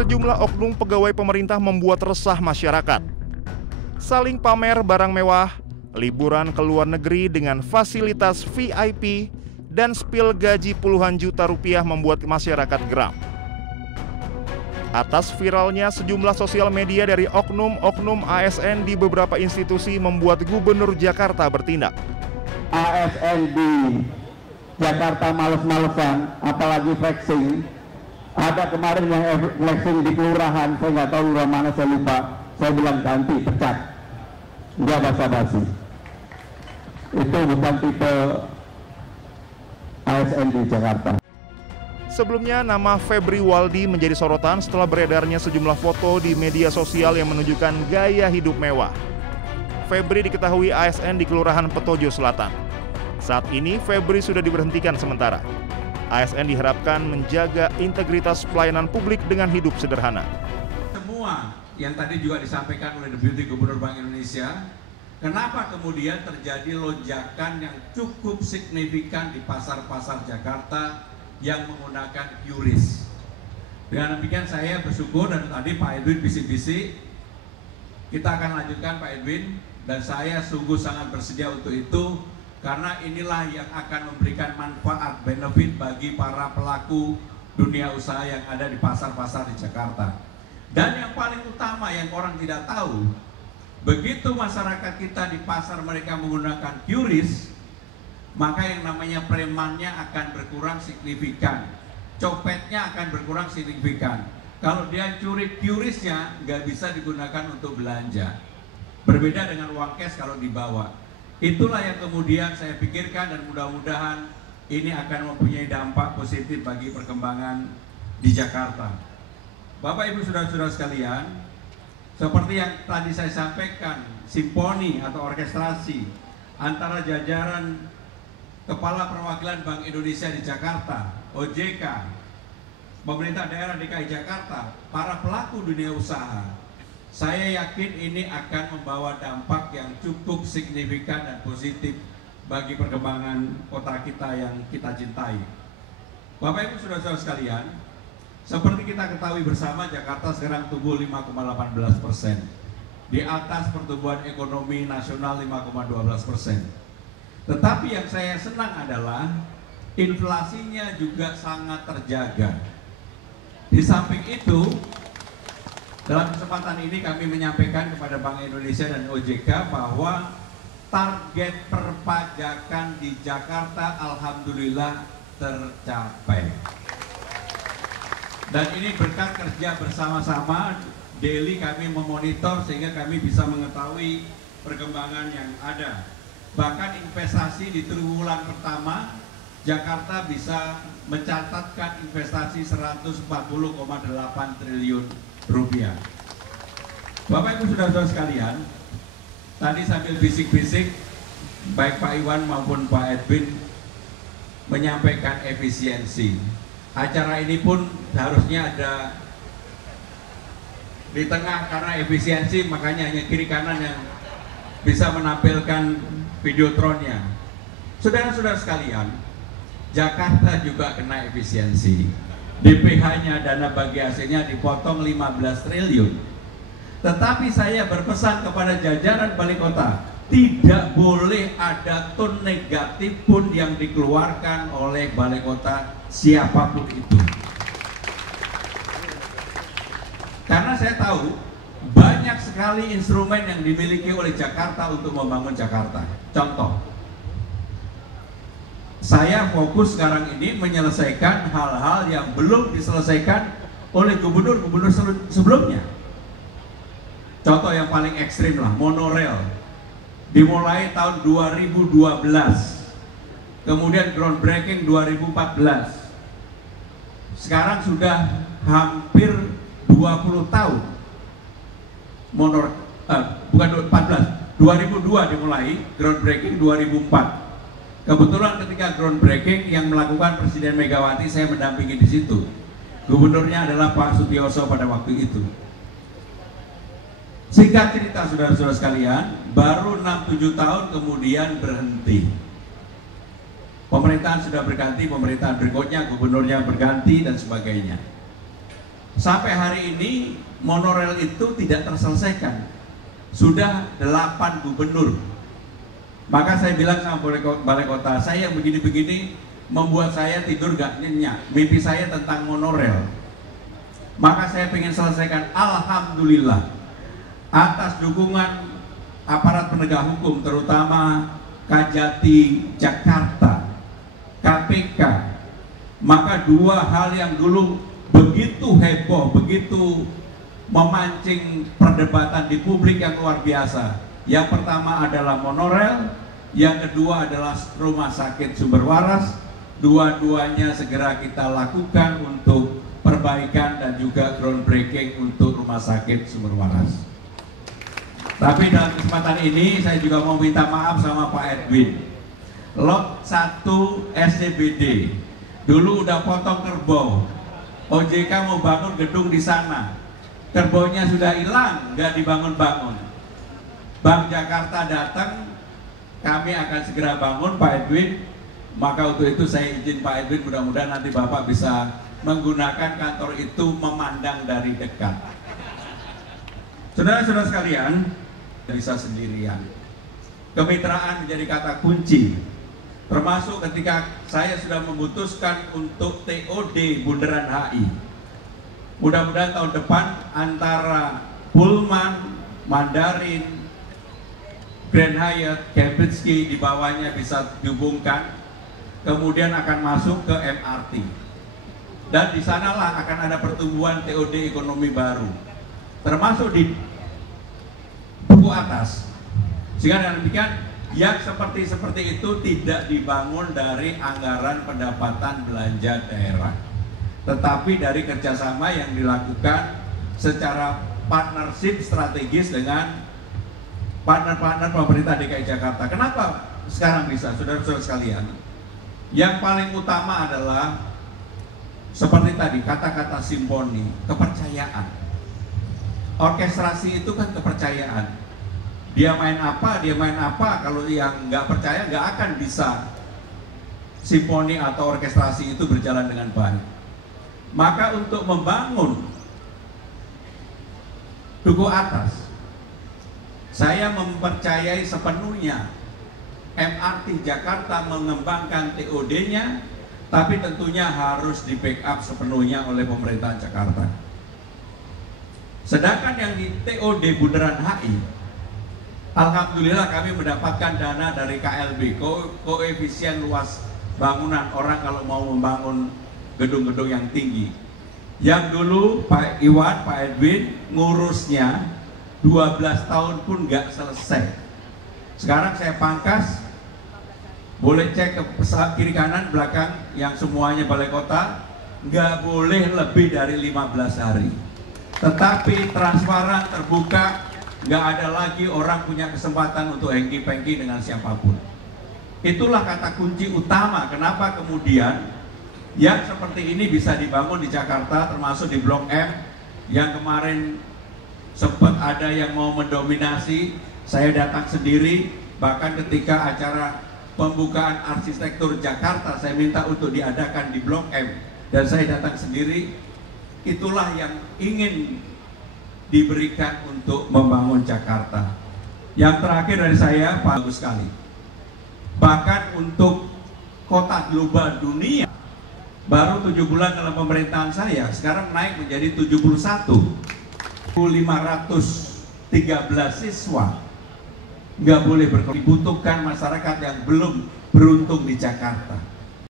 Sejumlah oknum pegawai pemerintah membuat resah masyarakat. Saling pamer barang mewah, liburan ke luar negeri dengan fasilitas VIP, dan spil gaji puluhan juta rupiah membuat masyarakat geram. Atas viralnya sejumlah sosial media dari oknum-oknum ASN di beberapa institusi membuat Gubernur Jakarta bertindak. ASN di Jakarta males-malesan, apalagi flexing. Ada kemarin yang flexing di kelurahan, saya nggak tahu lurah mana, saya lupa. Saya bilang ganti, pecat. Nggak basa-basi. Itu bukan tipe ASN di Jakarta. Sebelumnya, nama Febri Waldi menjadi sorotan setelah beredarnya sejumlah foto di media sosial yang menunjukkan gaya hidup mewah. Febri diketahui ASN di Kelurahan Petojo Selatan. Saat ini, Febri sudah diberhentikan sementara. ASN diharapkan menjaga integritas pelayanan publik dengan hidup sederhana. Semua yang tadi juga disampaikan oleh Deputi Gubernur Bank Indonesia, kenapa kemudian terjadi lonjakan yang cukup signifikan di pasar-pasar Jakarta yang menggunakan QRIS. Dengan demikian saya bersyukur, dan tadi Pak Edwin bisik-bisik, kita akan lanjutkan Pak Edwin, dan saya sungguh sangat bersedia untuk itu, karena inilah yang akan memberikan manfaat, benefit bagi para pelaku dunia usaha yang ada di pasar-pasar di Jakarta. Dan yang paling utama yang orang tidak tahu, begitu masyarakat kita di pasar mereka menggunakan QRIS, maka yang namanya premannya akan berkurang signifikan, copetnya akan berkurang signifikan. Kalau dia curi QRIS-nya, nggak bisa digunakan untuk belanja. Berbeda dengan uang cash kalau dibawa. Itulah yang kemudian saya pikirkan, dan mudah-mudahan ini akan mempunyai dampak positif bagi perkembangan di Jakarta. Bapak Ibu saudara-saudara sekalian, seperti yang tadi saya sampaikan, simfoni atau orkestrasi antara jajaran Kepala Perwakilan Bank Indonesia di Jakarta, OJK, pemerintah daerah DKI Jakarta, para pelaku dunia usaha, saya yakin ini akan membawa dampak yang cukup signifikan dan positif bagi perkembangan kota kita yang kita cintai. Bapak Ibu saudara-saudara sekalian, seperti kita ketahui bersama, Jakarta sekarang tumbuh 5,18%, di atas pertumbuhan ekonomi nasional 5,12%. Tetapi yang saya senang adalah inflasinya juga sangat terjaga. Di samping itu, dalam kesempatan ini kami menyampaikan kepada Bank Indonesia dan OJK bahwa target perpajakan di Jakarta alhamdulillah tercapai. Dan ini berkat kerja bersama-sama, daily kami memonitor sehingga kami bisa mengetahui perkembangan yang ada. Bahkan investasi di triwulan pertama, Jakarta bisa mencatatkan investasi 140,8 triliun rupiah. Bapak Ibu saudara-saudara sekalian, tadi sambil bisik-bisik, baik Pak Iwan maupun Pak Edwin menyampaikan efisiensi. Acara ini pun harusnya ada di tengah, karena efisiensi makanya hanya kiri kanan yang bisa menampilkan videotronnya. Saudara-saudara sekalian, Jakarta juga kena efisiensi. DPH-nya, dana bagi hasilnya dipotong 15 triliun. Tetapi saya berpesan kepada jajaran Balai Kota, tidak boleh ada tone negatif pun yang dikeluarkan oleh Balai Kota siapapun itu. Karena saya tahu banyak sekali instrumen yang dimiliki oleh Jakarta untuk membangun Jakarta. Contoh, saya fokus sekarang ini menyelesaikan hal-hal yang belum diselesaikan oleh gubernur-gubernur sebelumnya. Contoh yang paling ekstrim lah, monorail. Dimulai tahun 2012, kemudian groundbreaking 2014. Sekarang sudah hampir 20 tahun. Bukan 14, 2002 dimulai, groundbreaking 2004. Kebetulan ketika groundbreaking yang melakukan Presiden Megawati, saya mendampingi di situ. Gubernurnya adalah Pak Sutioso pada waktu itu. Singkat cerita saudara-saudara sekalian, baru 6-7 tahun kemudian berhenti. Pemerintahan sudah berganti, pemerintahan berikutnya, gubernurnya berganti dan sebagainya. Sampai hari ini monorail itu tidak terselesaikan. Sudah 8 gubernur. Maka saya bilang sama balai kota, saya yang begini-begini membuat saya tidur gak nyenyak. Mimpi saya tentang monorail. Maka saya ingin selesaikan. Alhamdulillah atas dukungan aparat penegak hukum, terutama Kajati Jakarta, KPK. Maka dua hal yang dulu begitu heboh, begitu memancing perdebatan di publik yang luar biasa. Yang pertama adalah monorail, yang kedua adalah rumah sakit sumber waras. Dua-duanya segera kita lakukan untuk perbaikan dan juga groundbreaking untuk rumah sakit sumber waras. Tapi dalam kesempatan ini saya juga mau minta maaf sama Pak Edwin. Lot 1 SCBD dulu udah potong kerbau. OJK mau bangun gedung di sana. Kerbaunya sudah hilang, nggak dibangun-bangun. Bank Jakarta datang, kami akan segera bangun Pak Edwin. Maka untuk itu saya izin Pak Edwin, mudah-mudahan nanti Bapak bisa menggunakan kantor itu memandang dari dekat. Saudara-saudara sekalian, bisa sendirian. Kemitraan menjadi kata kunci. Termasuk ketika saya sudah memutuskan untuk TOD Bundaran HI. Mudah-mudahan tahun depan antara Pullman, Mandarin, Grand Hyatt, Cambridge di bawahnya bisa dihubungkan. Kemudian akan masuk ke MRT. Dan di sanalah akan ada pertumbuhan TOD ekonomi baru. Termasuk di Duku Atas. Sehingga dengan demikian yang seperti itu tidak dibangun dari anggaran pendapatan belanja daerah, tetapi dari kerjasama yang dilakukan secara partnership strategis dengan partner-partner pemerintah DKI Jakarta. Kenapa sekarang bisa, saudara-saudara sekalian? Yang paling utama adalah seperti tadi kata-kata simfoni, kepercayaan. Orkestrasi itu kan kepercayaan. Dia main apa, kalau yang nggak percaya nggak akan bisa simfoni atau orkestrasi itu berjalan dengan baik. Maka untuk membangun Duku Atas, saya mempercayai sepenuhnya MRT Jakarta mengembangkan TOD-nya, tapi tentunya harus di backup sepenuhnya oleh pemerintah Jakarta. Sedangkan yang di TOD Bundaran HI, alhamdulillah kami mendapatkan dana dari KLB, koefisien luas bangunan orang kalau mau membangun gedung-gedung yang tinggi. Yang dulu Pak Iwan, Pak Edwin ngurusnya 12 tahun pun nggak selesai. Sekarang saya pangkas, boleh cek ke kiri kanan belakang yang semuanya balai kota, nggak boleh lebih dari 15 hari. Tetapi transparan, terbuka, nggak ada lagi orang punya kesempatan untuk hengki-pengki dengan siapapun. Itulah kata kunci utama kenapa kemudian yang seperti ini bisa dibangun di Jakarta, termasuk di Blok M yang kemarin sempat ada yang mau mendominasi. Saya datang sendiri, bahkan ketika acara pembukaan arsitektur Jakarta saya minta untuk diadakan di Blok M dan saya datang sendiri. Itulah yang ingin diberikan untuk membangun Jakarta. Yang terakhir dari saya, bagus sekali. Bahkan untuk kota global dunia, baru 7 bulan dalam pemerintahan saya, sekarang naik menjadi 71. 513 siswa. Nggak boleh dibutuhkan masyarakat yang belum beruntung di Jakarta.